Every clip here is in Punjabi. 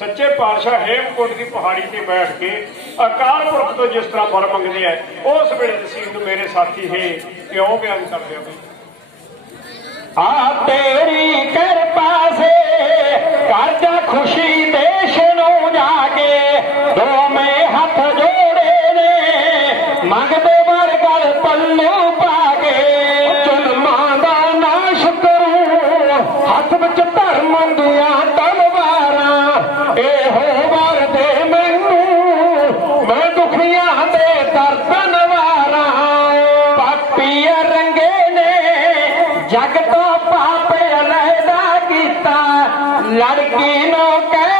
ਸੱਚੇ ਪਾਤਸ਼ਾਹ ਹੇਮਕੁੰਟ ਦੀ ਪਹਾੜੀ ਤੇ ਬੈਠ ਕੇ ਅਕਾਲ ਪੁਰਖ ਤੋਂ ਜਿਸ ਤਰ੍ਹਾਂ ਵਰ ਮੰਗਦੇ ਆ, ਉਸ ਵੇਲੇ ਤੁਸੀਂ ਨੂੰ ਮੇਰੇ ਸਾਥੀ ਹੈ, ਕਿਉਂ ਬਿਆਨ ਕਰਦੇ ਹੋ ਆ ਤੇਰੀ ਕਿਰਪਾ ਸੇ ਜਗ ਤੋਂ ਪਾਪ ਅਲਹਿਦਾ ਕੀਤਾ। ਲੜਕੀ ਨੂੰ ਕਹਿ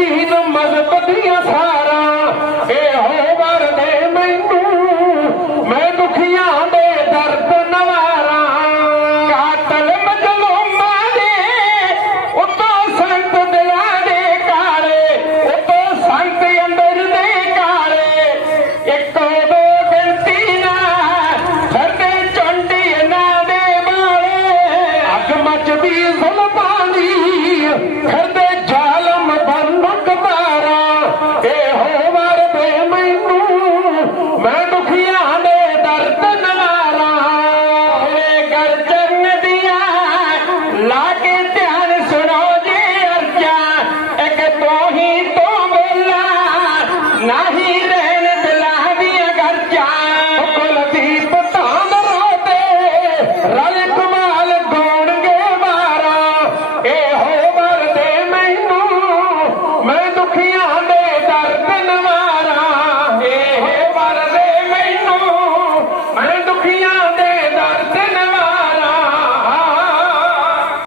ਦੀਨ ਮਜ਼ਹਬ ਦੀਆਂ ਸਾਰਾ, ਇਹ ਹੋ ਵਰਦੇ ਮੈਨੂੰ। ਮੈਂ ਦੁਖੀਆਂ ਦੇ ਦਰਦ ਨਵਾਰਾ। ਕਾਤਲ ਮਜਲੂਮਾਂ ਦੇ, ਉਤੋਂ ਸੰਤ ਦਿਲਾਂ ਦੇ ਕਾਲੇ, ਉਤੋਂ ਸੰਤ ਅੰਦਰ ਦੇ ਕਾਲੇ। ਇੱਕ ਦੋ ਗਿਣਤੀ ਨਾ ਫਿਰਦੇ ਚੰਡੀ ਇਹਨਾਂ ਦੇ ਬਾਲੇ ਅੱਗ ਮੱਚਦੀ ਜ਼ੁਲਮਾਂ ਦੀ ਫਿਰਦੇ